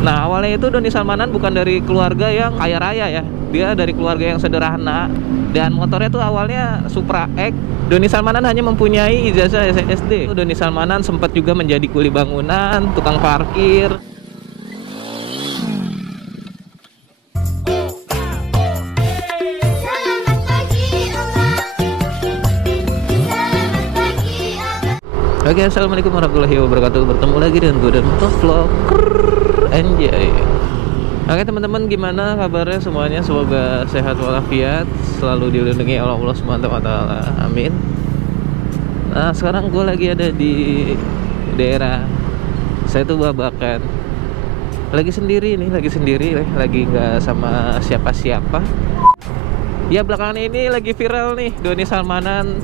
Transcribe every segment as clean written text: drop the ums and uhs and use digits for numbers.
Nah, awalnya itu Doni Salmanan bukan dari keluarga yang kaya raya ya. Dia dari keluarga yang sederhana. Dan motornya tuh awalnya Supra X. Doni Salmanan hanya mempunyai ijazah SD. Doni Salmanan sempat juga menjadi kuli bangunan, tukang parkir. Oke, assalamualaikum warahmatullahi wabarakatuh. Bertemu lagi dengan gue dan Motovlog. Anjay. Oke teman-teman, gimana kabarnya semuanya? Semoga sehat walafiat, selalu dilindungi oleh Allah Subhanahu wa taala. Amin. Nah, sekarang gue lagi ada di daerah, saya tuh Babakan. Lagi sendiri lagi nggak sama siapa-siapa. Ya, belakangan ini lagi viral nih Doni Salmanan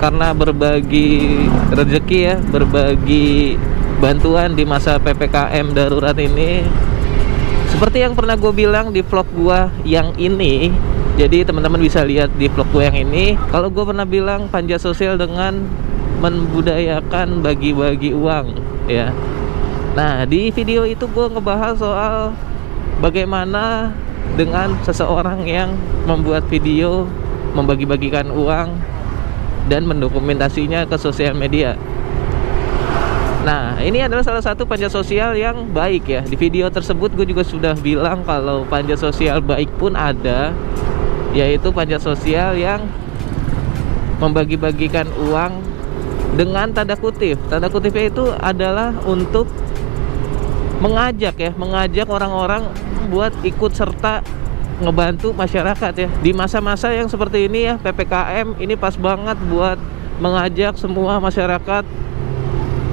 karena berbagi rezeki ya, berbagi bantuan di masa PPKM darurat ini. Seperti yang pernah gue bilang di vlog gue yang ini, jadi teman-teman bisa lihat di vlog gue yang ini, kalau gue pernah bilang panja sosial dengan membudayakan bagi-bagi uang ya. Nah, di video itu gue ngebahas soal bagaimana dengan seseorang yang membuat video membagi-bagikan uang dan mendokumentasinya ke sosial media. Nah, ini adalah salah satu panja sosial yang baik ya. Di video tersebut gue juga sudah bilang kalau panja sosial baik pun ada, yaitu panja sosial yang membagi-bagikan uang dengan tanda kutip. Tanda kutipnya itu adalah untuk mengajak orang-orang buat ikut serta ngebantu masyarakat ya. Di masa-masa yang seperti ini ya, PPKM ini pas banget buat mengajak semua masyarakat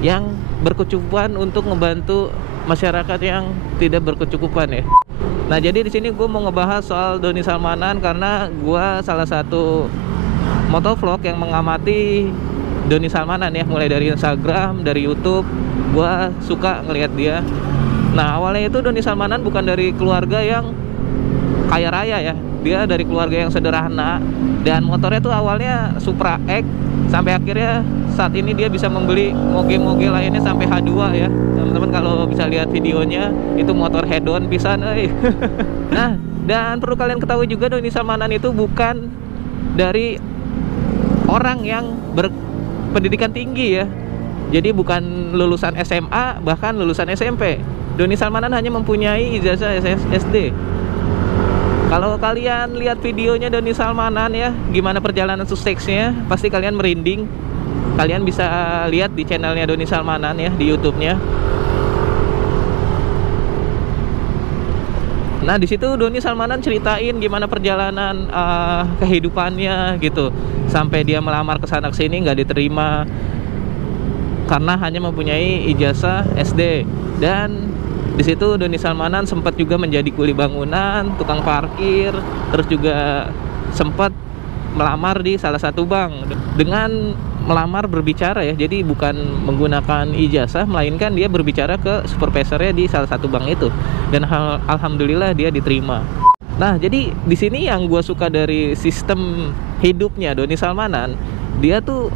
yang berkecukupan untuk ngebantu masyarakat yang tidak berkecukupan ya. Nah, jadi di sini gue mau ngebahas soal Doni Salmanan karena gue salah satu motovlog yang mengamati Doni Salmanan ya, mulai dari Instagram, dari YouTube, gue suka ngelihat dia. Nah, awalnya itu Doni Salmanan bukan dari keluarga yang kaya raya ya. Dia dari keluarga yang sederhana dan motornya tuh awalnya Supra X, sampai akhirnya saat ini dia bisa membeli moge-moge lainnya sampai H2 ya. Teman-teman kalau bisa lihat videonya, itu motor head-on pisan euy. Nah, dan perlu kalian ketahui juga Doni Salmanan itu bukan dari orang yang berpendidikan tinggi ya. Jadi bukan lulusan SMA, bahkan lulusan SMP. Doni Salmanan hanya mempunyai ijazah SD. Kalau kalian lihat videonya Doni Salmanan ya, gimana perjalanan suksesnya, pasti kalian merinding. Kalian bisa lihat di channelnya Doni Salmanan ya, di YouTube-nya. Nah, di situ Doni Salmanan ceritain gimana perjalanan kehidupannya gitu, sampai dia melamar ke sana sini nggak diterima karena hanya mempunyai ijazah SD. Dan di situ Doni Salmanan sempat juga menjadi kuli bangunan, tukang parkir, terus juga sempat melamar di salah satu bank. Dengan melamar berbicara ya, jadi bukan menggunakan ijazah, melainkan dia berbicara ke supervisornya di salah satu bank itu. Dan alhamdulillah dia diterima. Nah, jadi di sini yang gue suka dari sistem hidupnya Doni Salmanan, dia tuh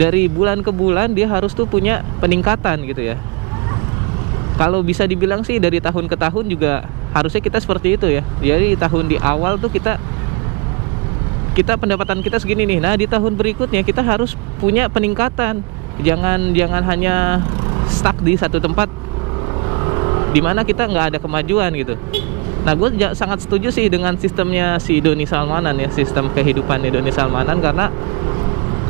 dari bulan ke bulan dia harus tuh punya peningkatan gitu ya. Kalau bisa dibilang sih dari tahun ke tahun juga harusnya kita seperti itu ya. Jadi tahun di awal tuh kita pendapatan kita segini nih. Nah, di tahun berikutnya kita harus punya peningkatan. Jangan hanya stuck di satu tempat dimana kita nggak ada kemajuan gitu. Nah, gue sangat setuju sih dengan sistemnya si Doni Salmanan ya, sistem kehidupannya Doni Salmanan, karena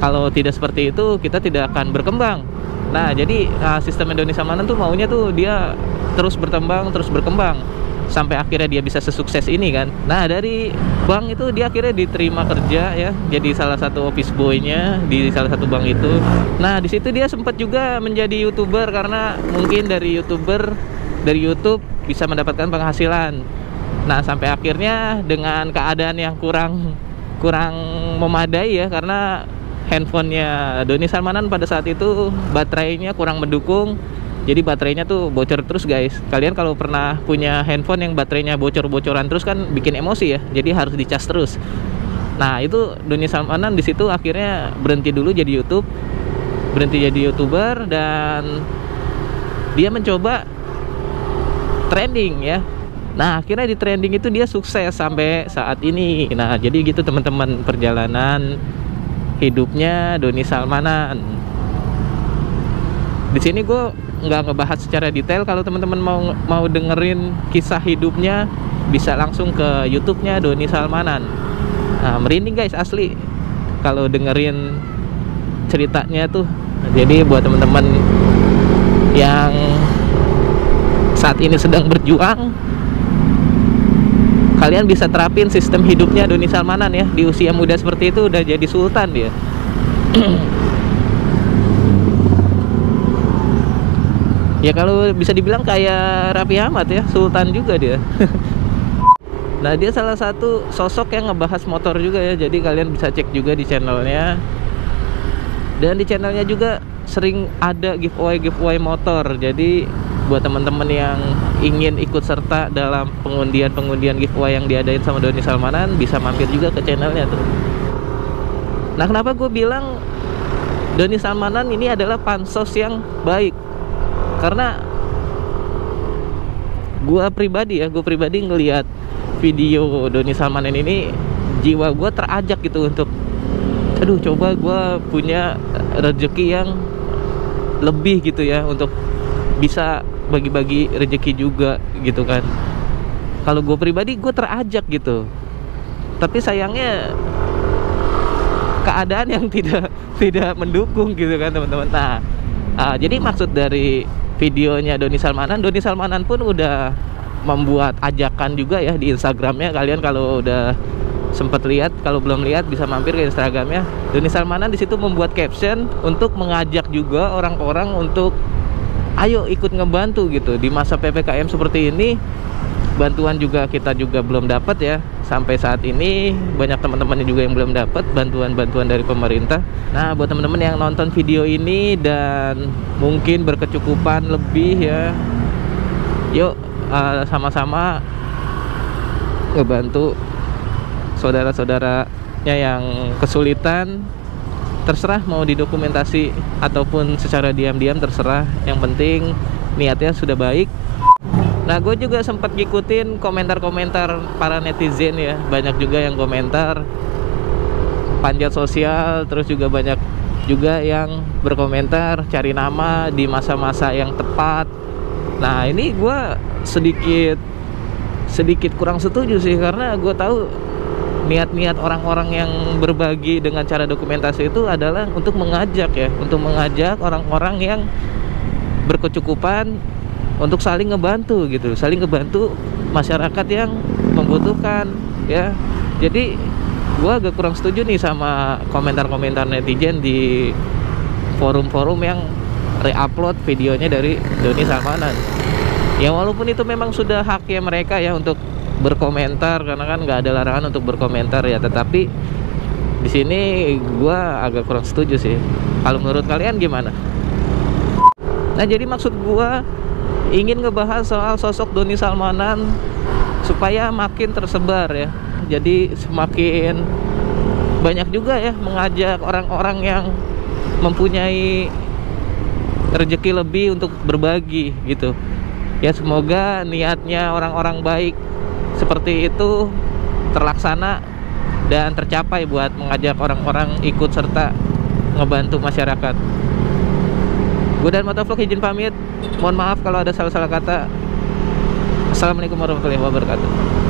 kalau tidak seperti itu kita tidak akan berkembang. Nah, jadi sistem Doni Salmanan tuh maunya tuh dia terus berkembang sampai akhirnya dia bisa sesukses ini kan. Nah, dari bank itu dia akhirnya diterima kerja ya, jadi salah satu office boy-nya di salah satu bank itu. Nah, di situ dia sempat juga menjadi YouTuber karena mungkin dari YouTube bisa mendapatkan penghasilan. Nah, sampai akhirnya dengan keadaan yang kurang memadai ya, karena handphonenya Doni Salmanan pada saat itu baterainya kurang mendukung, jadi baterainya tuh bocor terus guys. Kalian kalau pernah punya handphone yang baterainya bocor-bocoran terus kan bikin emosi ya, jadi harus dicas terus. Nah, itu Doni Salmanan di situ akhirnya berhenti dulu jadi YouTuber, dan dia mencoba trending ya. Nah akhirnya di trending itu dia sukses sampai saat ini. Nah jadi gitu teman-teman perjalanan hidupnya Doni Salmanan. Di sini gue nggak ngebahas secara detail. Kalau teman-teman mau dengerin kisah hidupnya, bisa langsung ke YouTube-nya Doni Salmanan. Nah merinding guys asli kalau dengerin ceritanya tuh. Jadi buat teman-teman yang saat ini sedang berjuang, kalian bisa terapin sistem hidupnya Doni Salmanan ya. Di usia muda seperti itu udah jadi sultan dia. Ya kalau bisa dibilang kayak Raffi Ahmad ya, sultan juga dia. Nah dia salah satu sosok yang ngebahas motor juga ya. Jadi kalian bisa cek juga di channelnya. Dan di channelnya juga sering ada giveaway motor. Jadi buat teman-teman yang ingin ikut serta dalam pengundian giveaway yang diadain sama Doni Salmanan, bisa mampir juga ke channelnya tuh. Nah kenapa gue bilang Doni Salmanan ini adalah pansos yang baik? Karena gue pribadi ngelihat video Doni Salmanan ini, jiwa gue terajak gitu untuk aduh coba gue punya rezeki yang lebih gitu ya, untuk bisa bagi-bagi rezeki juga gitu kan. Kalau gue pribadi gue terajak gitu, tapi sayangnya keadaan yang tidak mendukung gitu kan teman-teman. Nah jadi maksud dari videonya Doni Salmanan pun udah membuat ajakan juga ya di Instagramnya. Kalian kalau udah sempat lihat, kalau belum lihat bisa mampir ke Instagramnya. Doni Salmanan di situ membuat caption untuk mengajak juga orang-orang untuk ayo ikut ngebantu gitu di masa PPKM seperti ini. Bantuan juga kita juga belum dapat ya sampai saat ini. Banyak teman-teman juga yang belum dapat bantuan dari pemerintah. Nah buat teman-teman yang nonton video ini dan mungkin berkecukupan lebih ya, yuk sama-sama ngebantu saudara-saudaranya yang kesulitan. Terserah mau didokumentasi ataupun secara diam-diam, terserah. Yang penting niatnya sudah baik. Nah gue juga sempat ngikutin komentar-komentar para netizen ya. Banyak juga yang komentar panjat sosial, terus juga banyak juga yang berkomentar cari nama di masa-masa yang tepat. Nah ini gue sedikit kurang setuju sih, karena gue tahu niat-niat orang-orang yang berbagi dengan cara dokumentasi itu adalah untuk mengajak ya, untuk mengajak orang-orang yang berkecukupan untuk saling ngebantu gitu, saling ngebantu masyarakat yang membutuhkan ya. Jadi gua agak kurang setuju nih sama komentar-komentar netizen di forum-forum yang re-upload videonya dari Doni Salmanan. Ya walaupun itu memang sudah haknya mereka ya untuk berkomentar, karena kan nggak ada larangan untuk berkomentar ya, tetapi di sini gue agak kurang setuju sih. Kalau menurut kalian gimana? Nah jadi maksud gue ingin ngebahas soal sosok Doni Salmanan supaya makin tersebar ya. Jadi semakin banyak juga ya mengajak orang-orang yang mempunyai rezeki lebih untuk berbagi gitu ya. Semoga niatnya orang-orang baik seperti itu terlaksana dan tercapai buat mengajak orang-orang ikut serta ngebantu masyarakat. Gue dan Motovlog izin pamit. Mohon maaf kalau ada salah-salah kata. Assalamualaikum warahmatullahi wabarakatuh.